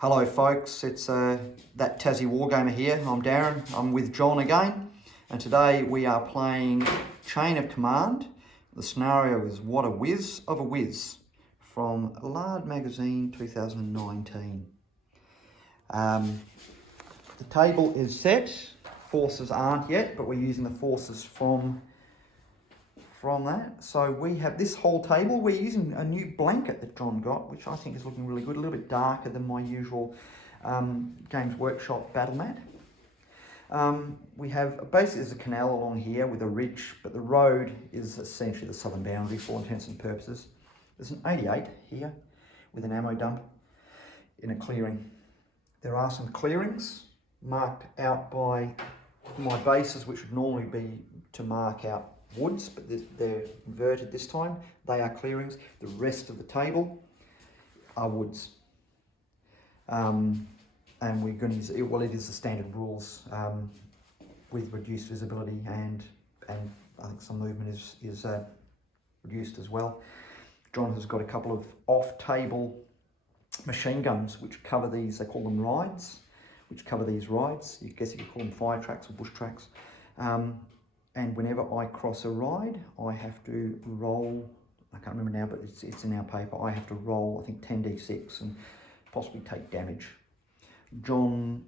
Hello folks, it's that Tassie Wargamer here. I'm Darren, I'm with John again, and today we are playing Chain of Command. The scenario is What a Whizz of a Whizz from Lard Magazine 2019. The table is set, forces aren't yet, but we're using the forces from that. So we have this whole table. We're using a new blanket that John got, which I think is looking really good, a little bit darker than my usual Games Workshop battle mat. We have basically there's a canal along here with a ridge, but the road is essentially the southern boundary for intents and purposes. There's an 88 here with an ammo dump in a clearing. There are some clearings marked out by my bases, which would normally be to mark out woods, but they're inverted this time. They are clearings. The rest of the table are woods. And we're going to use it, well, it is the standard rules with reduced visibility and I think some movement is reduced as well. John has got a couple of off-table machine guns which cover these, they call them rides, which cover these rides. You guess you could call them fire tracks or bush tracks. And whenever I cross a ride, I have to roll, I can't remember now, but it's in our paper, I have to roll, I think 10d6 and possibly take damage. John,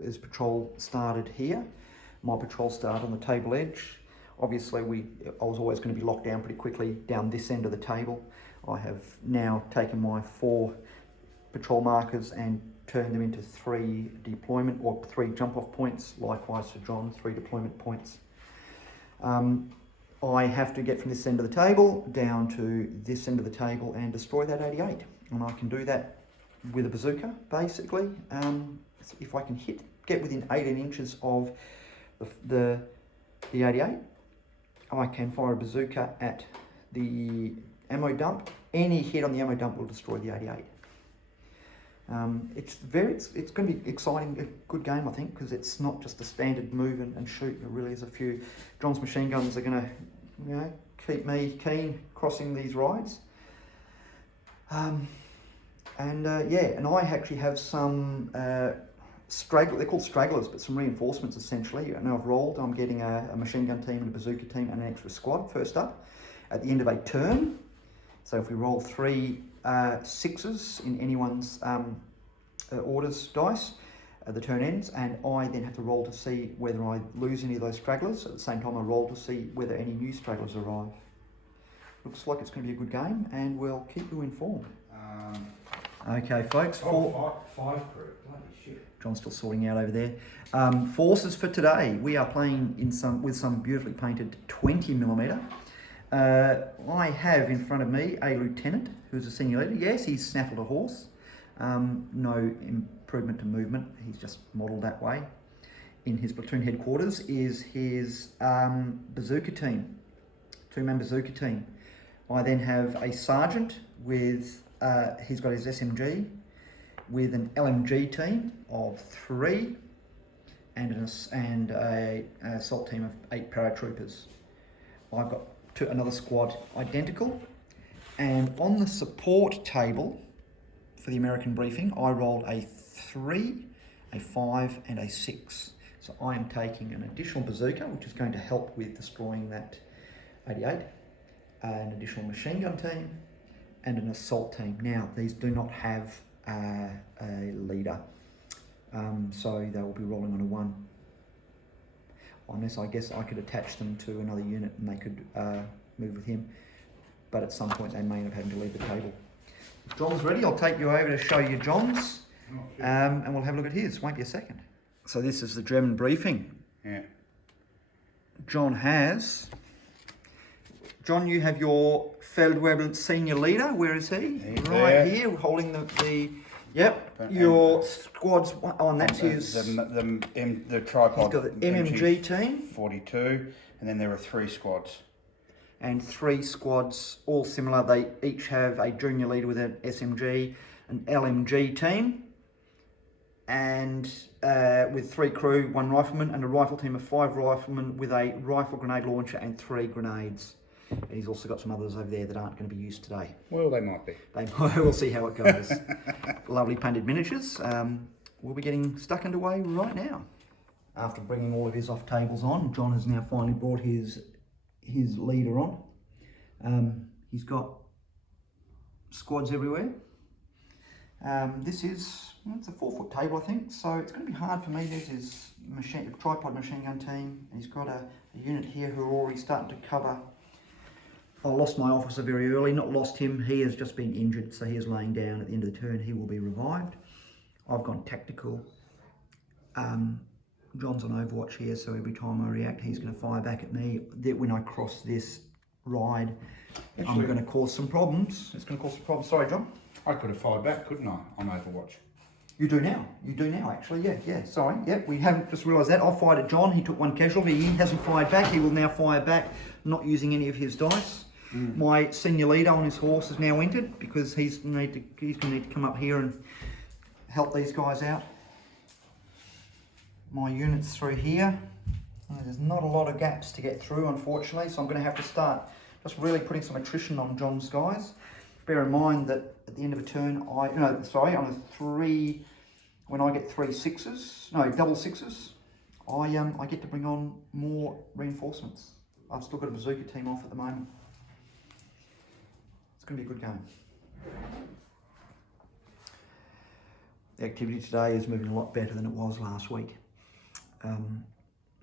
his patrol started here. My patrol started on the table edge. Obviously, I was always going to be locked down pretty quickly down this end of the table. I have now taken my 4 patrol markers and turn them into 3 deployment or 3 jump off points. Likewise for John, 3 deployment points. I have to get from this end of the table down to this end of the table and destroy that 88. And I can do that with a bazooka, basically. If I can get within 18 inches of the 88, I can fire a bazooka at the ammo dump. Any hit on the ammo dump will destroy the 88. It's going to be exciting, a good game, I think, because it's not just a standard move and shoot. There really is a few. John's machine guns are going to, keep me keen crossing these rides. And I actually have some stragglers. They're called stragglers, but some reinforcements essentially. And I've rolled. I'm getting a machine gun team and a bazooka team and an extra squad first up at the end of a turn. So if we roll 3 6s in anyone's orders dice, the turn ends, and I then have to roll to see whether I lose any of those stragglers. At the same time, I roll to see whether any new stragglers arrive. Looks like it's going to be a good game, and we'll keep you informed. Okay, folks. Five crew. Bloody shit. John's still sorting out over there. Forces for today. We are playing with some beautifully painted 20mm. I have in front of me a lieutenant who's a senior leader. Yes, he's snaffled a horse. No improvement to movement. He's just modelled that way. In his platoon headquarters is his bazooka team, 2-man bazooka team. I then have a sergeant with, he's got his SMG with an LMG team of 3 and an assault team of 8 paratroopers. I've got another squad identical, and on the support table for the American briefing I rolled a 3, a 5 and a 6. So I am taking an additional bazooka, which is going to help with destroying that 88, an additional machine gun team and an assault team. Now these do not have a leader, so they will be rolling on a 1. Unless I guess I could attach them to another unit and they could move with him. But at some point they may end up having to leave the table. If John's ready, I'll take you over to show you John's. And we'll have a look at his. Won't be a second. So this is the German briefing. Yeah. John, you have your Feldwebel senior leader. Where is he? He's right there. Here, holding the yep, your squad's on. That's his. The tripod. He's got the MMG team. 42, and then there are 3 squads. And 3 squads, all similar. They each have a junior leader with an SMG, an LMG team, and with 3 crew, 1 rifleman, and a rifle team of 5 riflemen with a rifle grenade launcher and 3 grenades. And he's also got some others over there that aren't going to be used today. Well, they might be. We'll see how it goes. Lovely painted miniatures. We'll be getting stuck underway right now. After bringing all of his off tables on, John has now finally brought his leader on. He's got squads everywhere. This is, it's a 4-foot table, I think, so it's going to be hard for me. There's his tripod machine gun team. He's got a unit here who are already starting to cover. I lost my officer very early, not lost him, he has just been injured, so he is laying down at the end of the turn. He will be revived. I've gone tactical. John's on Overwatch here, so every time I react, he's going to fire back at me. When I cross this ride, I'm going to cause some problems. It's going to cause some problems. Sorry, John. I could have fired back, couldn't I, on Overwatch? You do now. You do now, actually. Yeah. Sorry. Yeah, we haven't just realised that. I fired at John. He took one casualty. He hasn't fired back. He will now fire back, not using any of his dice. My senior leader on his horse is now entered because he's going to need to come up here and help these guys out. My unit's through here. There's not a lot of gaps to get through, unfortunately, so I'm going to have to start just really putting some attrition on John's guys. Bear in mind that at the end of a turn, on a 3, when I get double sixes, I get to bring on more reinforcements. I've still got a bazooka team off at the moment. It's going to be a good game. The activity today is moving a lot better than it was last week.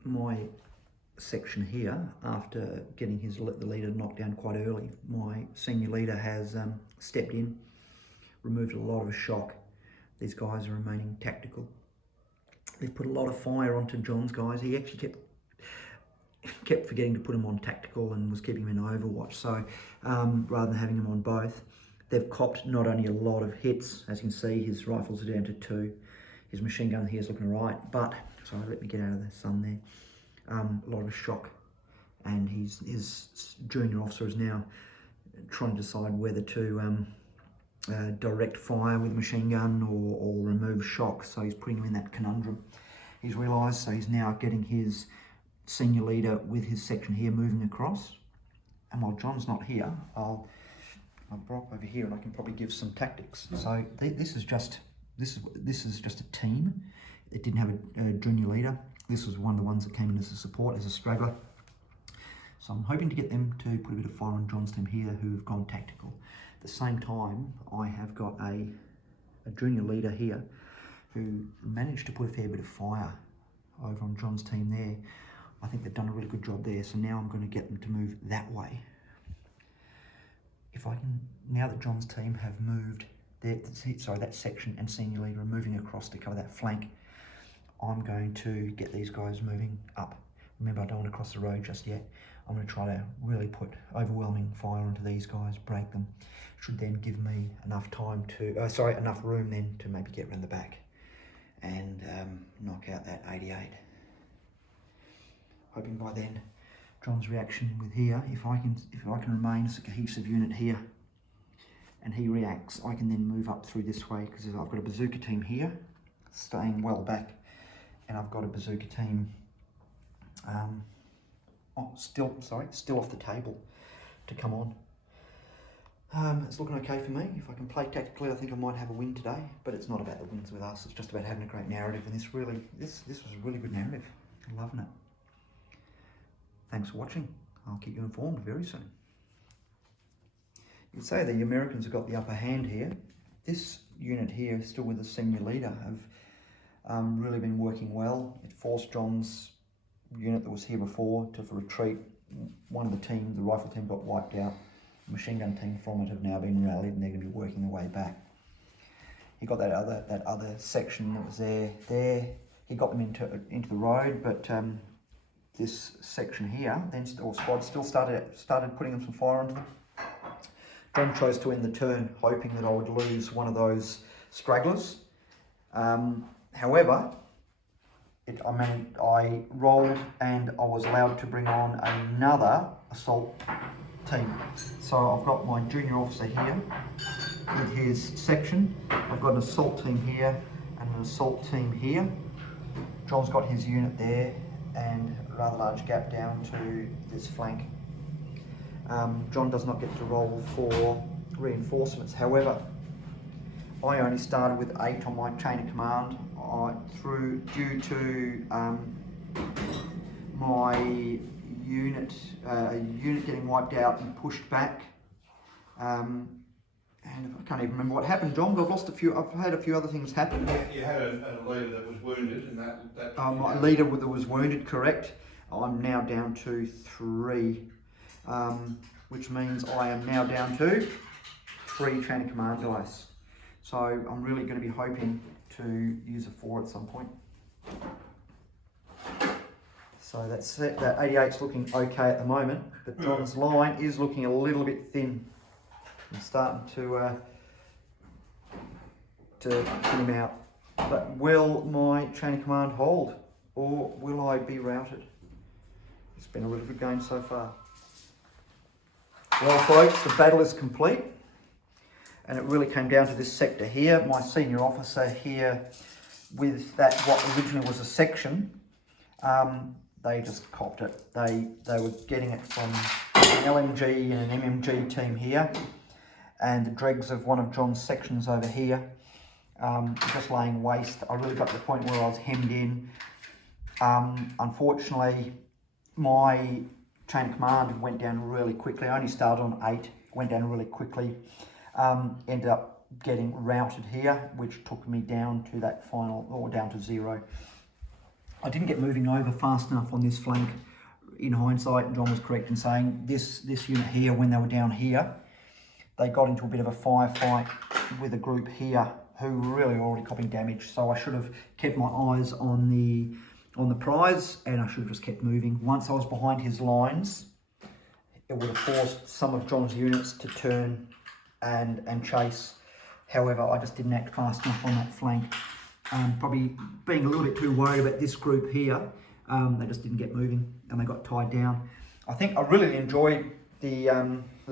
My section here, after getting the leader knocked down quite early, my senior leader has stepped in, removed a lot of shock. These guys are remaining tactical. They've put a lot of fire onto John's guys. He actually kept forgetting to put him on tactical and was keeping him in Overwatch. So rather than having him on both, they've copped not only a lot of hits, as you can see, his rifles are down to 2. His machine gun here is looking right, but, sorry, let me get out of the sun there. A lot of shock, and his junior officer is now trying to decide whether to direct fire with machine gun or remove shock, so he's putting him in that conundrum. He's realised, so he's now getting his senior leader with his section here moving across, and while John's not here, I'll block over here and I can probably give some tactics. So this is just a team. It didn't have a junior leader. This was one of the ones that came in as a support, as a straggler. So I'm hoping to get them to put a bit of fire on John's team here who have gone tactical. At the same time, I have got a junior leader here who managed to put a fair bit of fire over on John's team there. I think they've done a really good job there, so now I'm going to get them to move that way. If I can, now that John's team have moved, that section and senior leader are moving across to cover that flank, I'm going to get these guys moving up. Remember, I don't want to cross the road just yet. I'm going to try to really put overwhelming fire onto these guys, break them. Should then give me enough time to, enough room then to maybe get around the back and knock out that 88. Hoping by then, John's reaction with here, if I can remain as a cohesive unit here, and he reacts, I can then move up through this way because I've got a bazooka team here, staying well back, and I've got a bazooka team still off the table to come on. It's looking okay for me. If I can play tactically, I think I might have a win today, but it's not about the wins with us, it's just about having a great narrative, and this was a really good narrative. I'm loving it. Thanks for watching. I'll keep you informed very soon. You could say the Americans have got the upper hand here. This unit here, still with the senior leader, have really been working well. It forced John's unit that was here before to retreat. One of the team, the rifle team, got wiped out. The machine gun team from it have now been rallied, and they're going to be working their way back. He got that other section that was there. He got them into the road, but this section here, squad still started putting them some fire onto them. John chose to end the turn, hoping that I would lose one of those stragglers. However, I rolled and I was allowed to bring on another assault team. So I've got my junior officer here with his section. I've got an assault team here and an assault team here. John's got his unit there and a rather large gap down to this flank. John does not get to roll for reinforcements. However, I only started with 8 on my chain of command due to my unit getting wiped out and pushed back. And I can't even remember what happened, John, but I've had a few other things happen. You had a leader that was wounded, and that My leader that was wounded, correct. I'm now down to 3, which means I am now down to 3 chain of command dice. So I'm really going to be hoping to use a 4 at some point. So that's it. That 88's looking okay at the moment, but John's line is looking a little bit thin. I'm starting to thin him out. But will my chain of command hold, or will I be routed? It's been a really good game so far. Well, folks, the battle is complete, and it really came down to this sector here. My senior officer here, with that what originally was a section, they just copped it. They were getting it from an LMG and an MMG team here, and the dregs of one of John's sections over here, just laying waste. I really got to the point where I was hemmed in. Unfortunately, my chain of command went down really quickly. I only started on 8, went down really quickly. Ended up getting routed here, which took me down to that final, or down to 0. I didn't get moving over fast enough on this flank. In hindsight, John was correct in saying this unit here, when they were down here, they got into a bit of a firefight with a group here who were really already copying damage. So I should have kept my eyes on the prize, and I should have just kept moving. Once I was behind his lines, it would have forced some of John's units to turn and chase. However, I just didn't act fast enough on that flank. Probably being a little bit too worried about this group here, they just didn't get moving and they got tied down. I think I really enjoyed the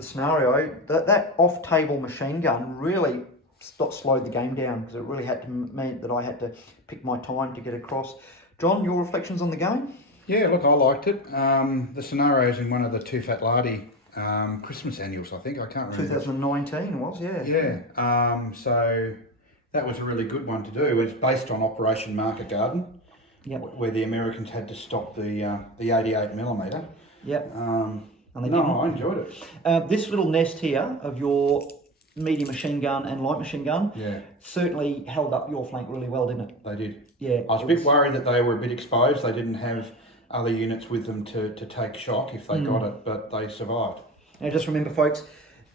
scenario. That off-table machine gun really slowed the game down, because it really had to mean that I had to pick my time to get across. John, your reflections on the game? Yeah, look, I liked it. The scenario's in one of the Two Fat Lardy Christmas annuals, I think. I can't remember. 2019 it was, yeah. Yeah. So that was a really good one to do. It's based on Operation Market Garden, where the Americans had to stop the 88mm. Yep. I enjoyed it. This little nest here of your medium machine gun and light machine gun certainly held up your flank really well, didn't it? They did. Yeah. I was a bit worried that they were a bit exposed. They didn't have other units with them to take shock if they got it, but they survived. Now just remember, folks,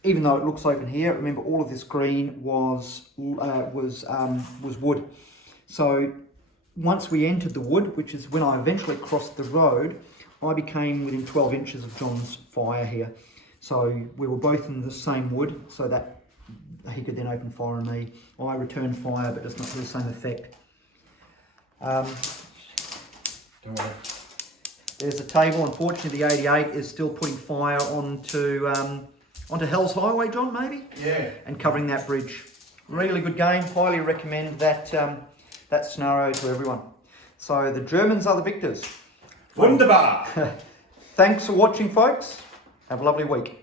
even though it looks open here, remember all of this green was wood. So once we entered the wood, which is when I eventually crossed the road, I became within 12 inches of John's fire here. So we were both in the same wood, so that he could then open fire on me. I returned fire, but just not to the same effect. Don't worry. There's a table. Unfortunately, the 88 is still putting fire onto Hell's Highway, John, maybe? Yeah. And covering that bridge. Really good game. Highly recommend that scenario to everyone. So the Germans are the victors. Wunderbar. Thanks for watching, folks. Have a lovely week.